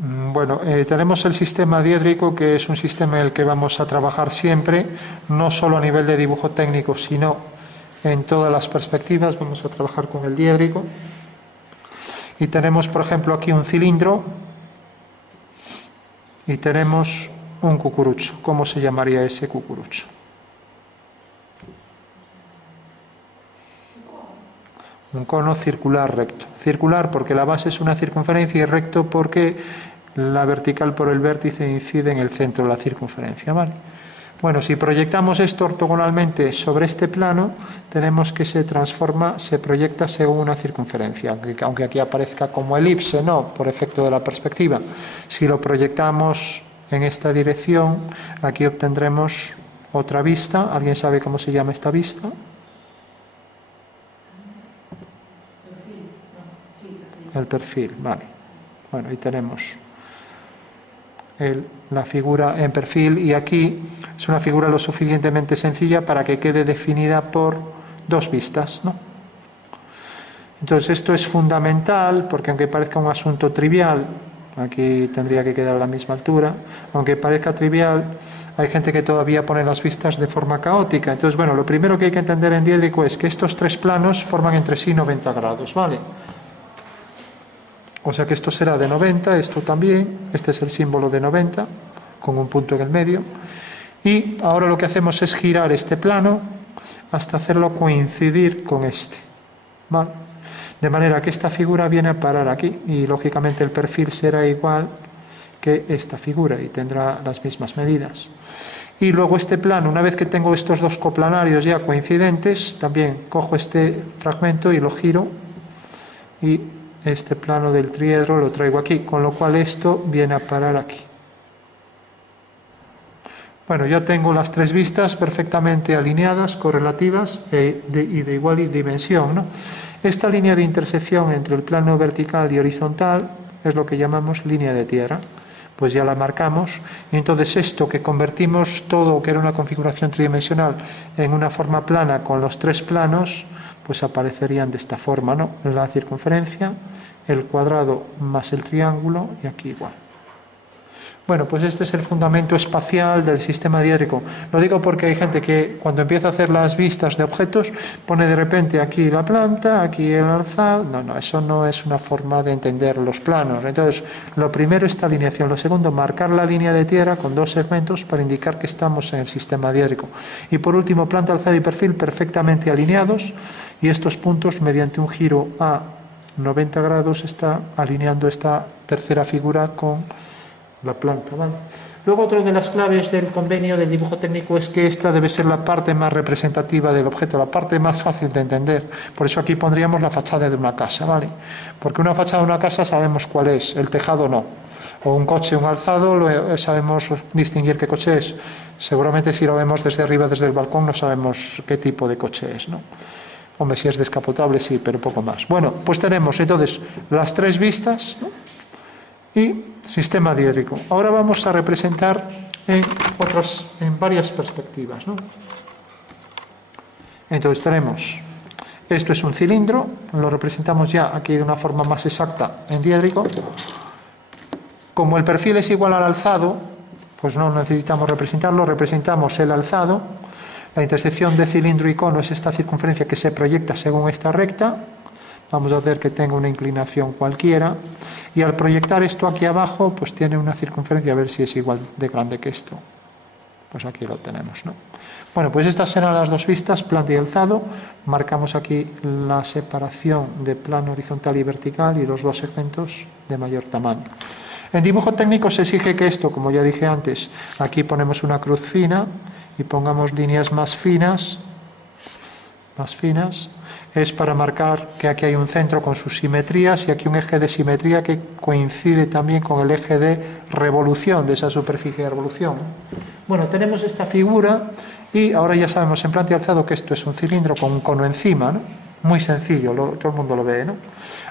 Bueno, tenemos el sistema diédrico, que es un sistema en el que vamos a trabajar siempre, no solo a nivel de dibujo técnico, sino en todas las perspectivas. Vamos a trabajar con el diédrico. Y tenemos, por ejemplo, aquí un cilindro y tenemos un cucurucho. ¿Cómo se llamaría ese cucurucho? Un cono circular recto. Circular porque la base es una circunferencia y recto porque la vertical por el vértice incide en el centro de la circunferencia, ¿vale? Bueno, si proyectamos esto ortogonalmente sobre este plano, tenemos que se transforma, se proyecta según una circunferencia, aunque aquí aparezca como elipse, no, por efecto de la perspectiva. Si lo proyectamos en esta dirección, aquí obtendremos otra vista. ¿Alguien sabe cómo se llama esta vista? El perfil, vale. Bueno, ahí tenemos la figura en perfil, y aquí es una figura lo suficientemente sencilla para que quede definida por dos vistas, ¿no? Entonces esto es fundamental porque aunque parezca un asunto trivial, aquí tendría que quedar a la misma altura, aunque parezca trivial, hay gente que todavía pone las vistas de forma caótica. Entonces, bueno, lo primero que hay que entender en diédrico es que estos tres planos forman entre sí 90 grados, ¿vale? O sea que esto será de 90, esto también, este es el símbolo de 90, con un punto en el medio. Y ahora lo que hacemos es girar este plano hasta hacerlo coincidir con este, ¿vale? De manera que esta figura viene a parar aquí, y lógicamente el perfil será igual que esta figura y tendrá las mismas medidas. Y luego este plano, una vez que tengo estos dos coplanarios ya coincidentes, también cojo este fragmento y lo giro, y este plano del triedro lo traigo aquí, con lo cual esto viene a parar aquí. Bueno, ya tengo las tres vistas perfectamente alineadas, correlativas y de igual dimensión, ¿no? Esta línea de intersección entre el plano vertical y horizontal es lo que llamamos línea de tierra. Pues ya la marcamos, y entonces esto que convertimos todo, que era una configuración tridimensional, en una forma plana con los tres planos, pues aparecerían de esta forma, ¿no? La circunferencia, el cuadrado más el triángulo, y aquí igual. Bueno, pues este es el fundamento espacial del sistema diédrico. Lo digo porque hay gente que cuando empieza a hacer las vistas de objetos pone de repente aquí la planta, aquí el alzado. No, eso no es una forma de entender los planos. Entonces, lo primero esta alineación, lo segundo marcar la línea de tierra con dos segmentos para indicar que estamos en el sistema diédrico. Y por último, planta, alzado y perfil perfectamente alineados, y estos puntos mediante un giro a 90 grados está alineando esta tercera figura con la planta, ¿vale? Luego, otra de las claves del convenio del dibujo técnico es que esta debe ser la parte más representativa del objeto, la parte más fácil de entender. Por eso aquí pondríamos la fachada de una casa, ¿vale? Porque una fachada de una casa sabemos cuál es, el tejado no. O un coche, un alzado, sabemos distinguir qué coche es. Seguramente si lo vemos desde arriba, desde el balcón, no sabemos qué tipo de coche es, ¿no? Hombre, si es descapotable, sí, pero poco más. Bueno, pues tenemos entonces las tres vistas, ¿no? Y sistema diédrico. Ahora vamos a representar en varias perspectivas, ¿no? Entonces tenemos, esto es un cilindro, lo representamos ya aquí de una forma más exacta en diédrico. Como el perfil es igual al alzado, pues no necesitamos representarlo, representamos el alzado. La intersección de cilindro y cono es esta circunferencia que se proyecta según esta recta. Vamos a hacer que tenga una inclinación cualquiera. Y al proyectar esto aquí abajo, pues tiene una circunferencia, a ver si es igual de grande que esto. Pues aquí lo tenemos, ¿no? Bueno, pues estas serán las dos vistas, planta y alzado. Marcamos aquí la separación de plano horizontal y vertical y los dos segmentos de mayor tamaño. En dibujo técnico se exige que esto, como ya dije antes, aquí ponemos una cruz fina y pongamos líneas más finas, es para marcar que aquí hay un centro con sus simetrías y aquí un eje de simetría que coincide también con el eje de revolución de esa superficie de revolución. Bueno, tenemos esta figura y ahora ya sabemos en planta y alzado que esto es un cilindro con un cono encima, ¿no? Muy sencillo, todo el mundo lo ve, ¿no?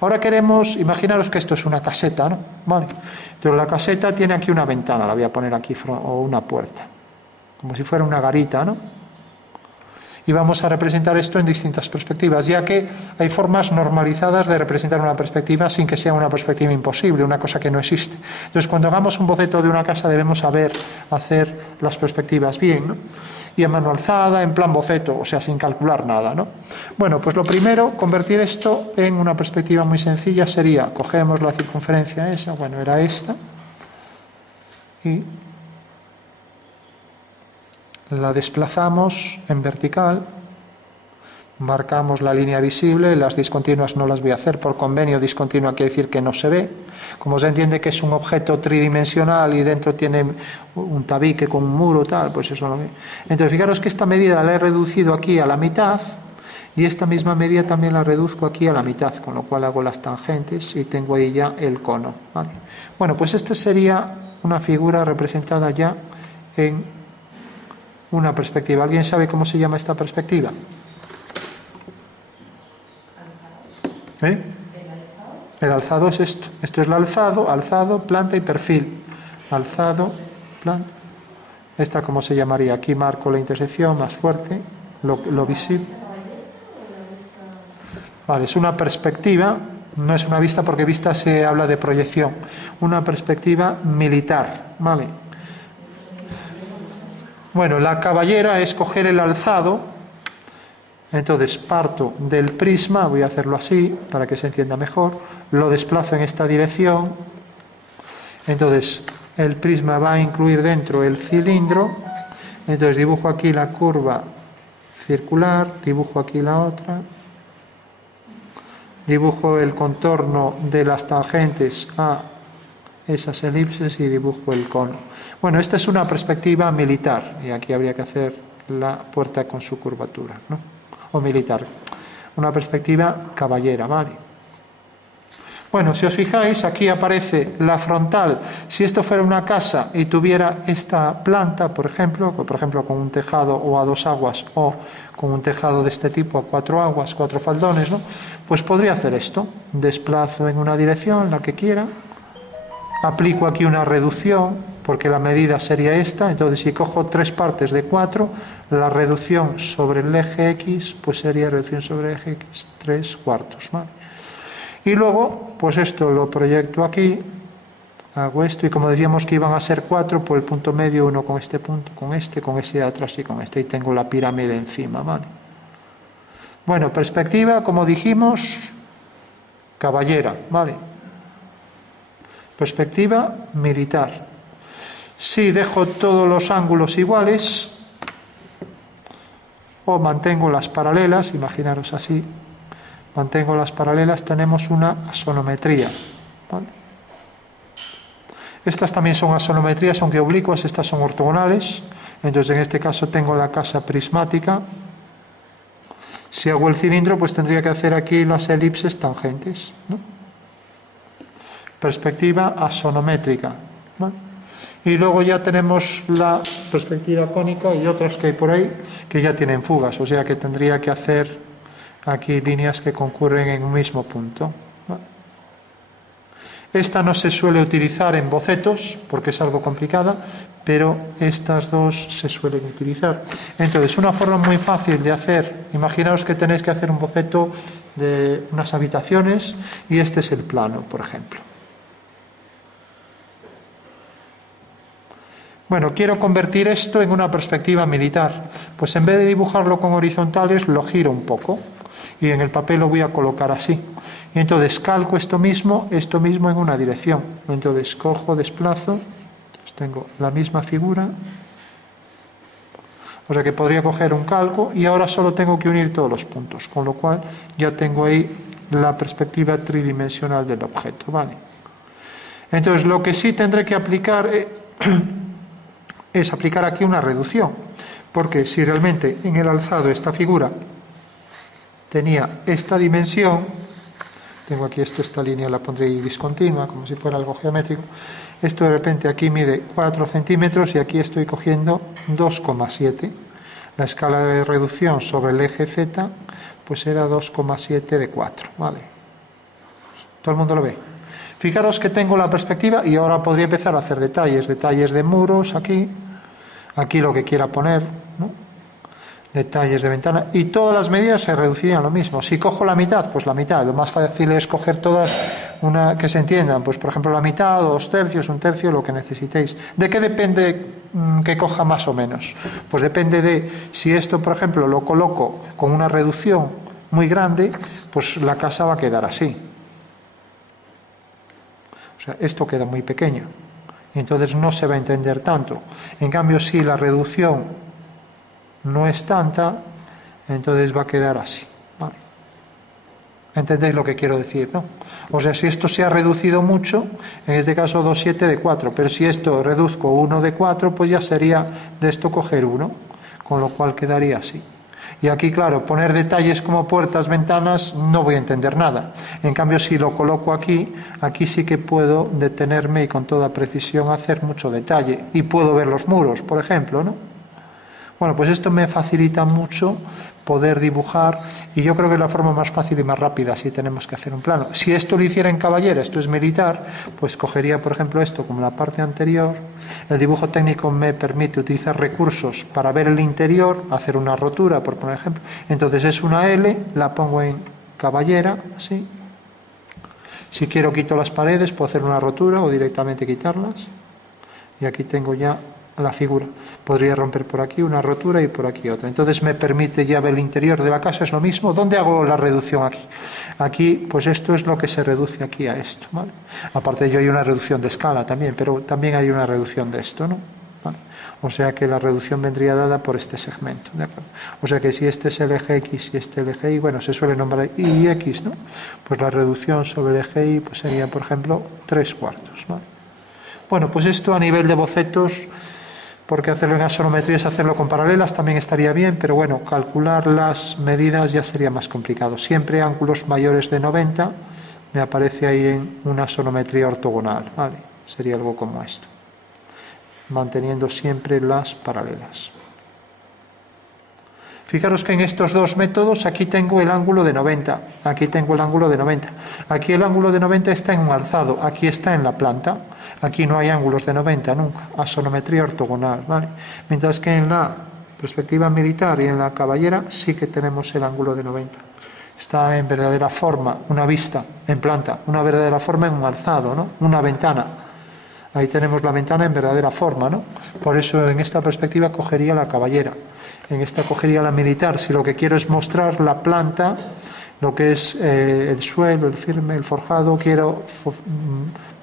Ahora queremos, imaginaros que esto es una caseta, ¿no? Vale. Entonces la caseta tiene aquí una ventana, la voy a poner aquí, o una puerta, como si fuera una garita, ¿no? Y vamos a representar esto en distintas perspectivas, ya que hay formas normalizadas de representar una perspectiva sin que sea una perspectiva imposible, una cosa que no existe. Entonces, cuando hagamos un boceto de una casa debemos saber hacer las perspectivas bien, ¿no? Y a mano alzada, en plan boceto, o sea, sin calcular nada, ¿no? Bueno, pues lo primero, convertir esto en una perspectiva muy sencilla sería, cogemos la circunferencia esa, bueno, era esta, y la desplazamos en vertical, marcamos la línea visible, las discontinuas no las voy a hacer, por convenio discontinua quiere decir que no se ve. Como se entiende que es un objeto tridimensional y dentro tiene un tabique con un muro, tal, pues eso no ve. Entonces, fijaros que esta medida la he reducido aquí a la mitad y esta misma medida también la reduzco aquí a la mitad, con lo cual hago las tangentes y tengo ahí ya el cono, ¿vale? Bueno, pues esta sería una figura representada ya en una perspectiva. ¿Alguien sabe cómo se llama esta perspectiva? ¿Eh? El alzado es esto. Esto es el alzado, planta y perfil. Alzado, planta. Esta, ¿cómo se llamaría? Aquí marco la intersección más fuerte, lo visible. Vale, es una perspectiva, no es una vista porque vista se habla de proyección. Una perspectiva militar, ¿vale? Bueno, la caballera es coger el alzado. Entonces parto del prisma, voy a hacerlo así para que se entienda mejor, lo desplazo en esta dirección, entonces el prisma va a incluir dentro el cilindro, entonces dibujo aquí la curva circular, dibujo aquí la otra, dibujo el contorno de las tangentes a esas elipses y dibujo el cono. Bueno, esta es una perspectiva militar y aquí habría que hacer la puerta con su curvatura, ¿no? O militar, una perspectiva caballera, ¿vale? Bueno, si os fijáis, aquí aparece la frontal. Si esto fuera una casa y tuviera esta planta, por ejemplo con un tejado o a 2 aguas o con un tejado de este tipo a 4 aguas, 4 faldones, ¿no? Pues podría hacer esto, desplazo en una dirección, la que quiera, aplico aquí una reducción, porque la medida sería esta, entonces si cojo 3 partes de 4, la reducción sobre el eje X, pues sería reducción sobre el eje X 3/4, ¿vale? Y luego, pues esto lo proyecto aquí, hago esto, y como decíamos que iban a ser 4, pues el punto medio, uno con este punto, con ese de atrás y con este, y tengo la pirámide encima, ¿vale? Bueno, perspectiva, como dijimos, caballera, ¿vale? Perspectiva militar. Si dejo todos los ángulos iguales o mantengo las paralelas, imaginaros así, mantengo las paralelas, tenemos una asonometría, ¿vale? Estas también son asonometrías, aunque oblicuas, estas son ortogonales. Entonces en este caso tengo la casa prismática. Si hago el cilindro, pues tendría que hacer aquí las elipses tangentes, ¿no? Perspectiva asonométrica, ¿vale? Y luego ya tenemos la perspectiva cónica y otras que hay por ahí que ya tienen fugas, o sea que tendría que hacer aquí líneas que concurren en un mismo punto, ¿no? Esta no se suele utilizar en bocetos porque es algo complicada, pero estas dos se suelen utilizar. Entonces, una forma muy fácil de hacer, imaginaos que tenéis que hacer un boceto de unas habitaciones y este es el plano, por ejemplo. Bueno, quiero convertir esto en una perspectiva militar. Pues en vez de dibujarlo con horizontales, lo giro un poco. Y en el papel lo voy a colocar así. Y entonces calco esto mismo en una dirección. Entonces cojo, desplazo. Entonces tengo la misma figura. O sea que podría coger un calco y ahora solo tengo que unir todos los puntos. Con lo cual ya tengo ahí la perspectiva tridimensional del objeto, ¿vale? Entonces lo que sí tendré que aplicar es aplicar aquí una reducción, porque si realmente en el alzado esta figura tenía esta dimensión, tengo aquí esta línea la pondré discontinua, como si fuera algo geométrico, esto de repente aquí mide 4 centímetros y aquí estoy cogiendo 2,7. La escala de reducción sobre el eje Z, pues era 2,7 de 4, ¿vale? ¿Todo el mundo lo ve? Fijaros que tengo la perspectiva y ahora podría empezar a hacer detalles de muros aquí lo que quiera poner, ¿no? detalles de ventana, y todas las medidas se reducirían lo mismo. Si cojo la mitad, pues la mitad. Lo más fácil es coger todas que se entiendan, pues por ejemplo la mitad, 2 tercios, 1 tercio, lo que necesitéis. ¿De qué depende que coja más o menos? Pues depende de si esto, por ejemplo, lo coloco con una reducción muy grande, pues la casa va a quedar así. O sea, esto queda muy pequeño y entonces no se va a entender tanto. En cambio, si la reducción no es tanta, entonces va a quedar así. ¿Vale? ¿Entendéis lo que quiero decir, no? O sea, si esto se ha reducido mucho, en este caso 2,7 de 4, pero si esto reduzco 1 de 4, pues ya sería de esto coger 1, con lo cual quedaría así. Y aquí, claro, poner detalles como puertas, ventanas, no voy a entender nada. En cambio, si lo coloco aquí, aquí sí que puedo detenerme y con toda precisión hacer mucho detalle. Y puedo ver los muros, por ejemplo, ¿no? Bueno, pues esto me facilita mucho poder dibujar, y yo creo que es la forma más fácil y más rápida si tenemos que hacer un plano. Si esto lo hiciera en caballera, esto es militar, pues cogería, por ejemplo, esto como la parte anterior. El dibujo técnico me permite utilizar recursos para ver el interior, hacer una rotura, por poner ejemplo. Entonces es una L, la pongo en caballera, así. Si quiero quito las paredes, puedo hacer una rotura o directamente quitarlas. Y aquí tengo ya la figura. Podría romper por aquí una rotura y por aquí otra. Entonces me permite ya ver el interior de la casa, es lo mismo. ¿Dónde hago la reducción aquí? Aquí, pues esto es lo que se reduce aquí a esto, ¿vale? Aparte de ello hay una reducción de escala también, pero también hay una reducción de esto, ¿no? ¿Vale? O sea que la reducción vendría dada por este segmento, ¿de acuerdo? O sea que si este es el eje X y este el eje Y, bueno, se suele nombrar Y y X, ¿no? Pues la reducción sobre el eje Y pues sería, por ejemplo, 3/4, ¿vale? Bueno, pues esto a nivel de bocetos, porque hacerlo en asonometría es hacerlo con paralelas, también estaría bien, pero bueno, calcular las medidas ya sería más complicado. Siempre ángulos mayores de 90 me aparece ahí en una asonometría ortogonal, ¿vale? Sería algo como esto, manteniendo siempre las paralelas. Fijaros que en estos dos métodos aquí tengo el ángulo de 90, aquí tengo el ángulo de 90. Aquí el ángulo de 90 está en un alzado, aquí está en la planta. Aquí no hay ángulos de 90 nunca, asonometría ortogonal, ¿vale? Mientras que en la perspectiva militar y en la caballera sí que tenemos el ángulo de 90. Está en verdadera forma, una vista en planta, una verdadera forma en un alzado, ¿no? Una ventana. Ahí tenemos la ventana en verdadera forma, ¿no? Por eso en esta perspectiva cogería la caballera, en esta cogería la militar. Si lo que quiero es mostrar la planta, lo que es el suelo, el firme, el forjado, quiero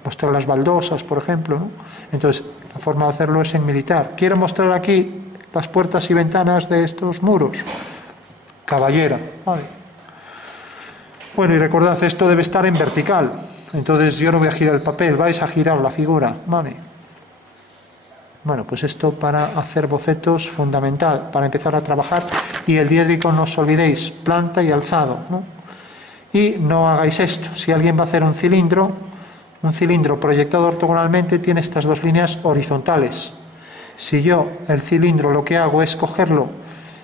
mostrar las baldosas, por ejemplo, ¿no? Entonces, la forma de hacerlo es en militar. Quiero mostrar aquí las puertas y ventanas de estos muros. Caballera, ¿vale? Bueno, y recordad, esto debe estar en vertical. Entonces yo no voy a girar el papel, vais a girar la figura, ¿vale? Bueno, pues esto para hacer bocetos fundamental, para empezar a trabajar. Y el diédrico no os olvidéis, planta y alzado, ¿no? Y no hagáis esto. Si alguien va a hacer un cilindro proyectado ortogonalmente tiene estas dos líneas horizontales. Si yo el cilindro lo que hago es cogerlo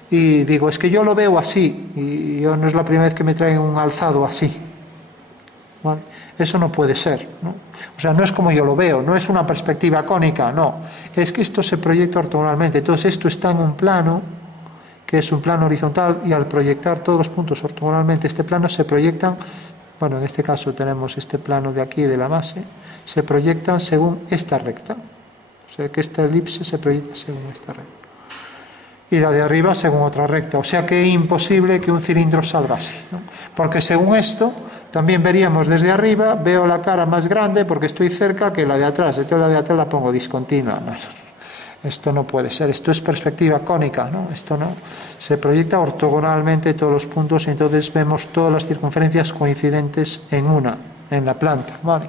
y digo, es que yo lo veo así, y yo no es la primera vez que me traen un alzado así, ¿vale? Eso no puede ser, ¿no? O sea, no es como yo lo veo, no es una perspectiva cónica, no. Es que esto se proyecta ortogonalmente. Entonces esto está en un plano, que es un plano horizontal, y al proyectar todos los puntos ortogonalmente, este plano se proyectan, bueno, en este caso tenemos este plano de aquí, de la base, se proyectan según esta recta. O sea, que esta elipse se proyecta según esta recta. Y la de arriba según otra recta. O sea que es imposible que un cilindro salga así, ¿no? Porque según esto, también veríamos desde arriba, veo la cara más grande porque estoy cerca que la de atrás. Entonces la de atrás la pongo discontinua. No, esto no puede ser. Esto es perspectiva cónica, ¿no? Esto no. Se proyecta ortogonalmente todos los puntos y entonces vemos todas las circunferencias coincidentes en una, en la planta, ¿vale?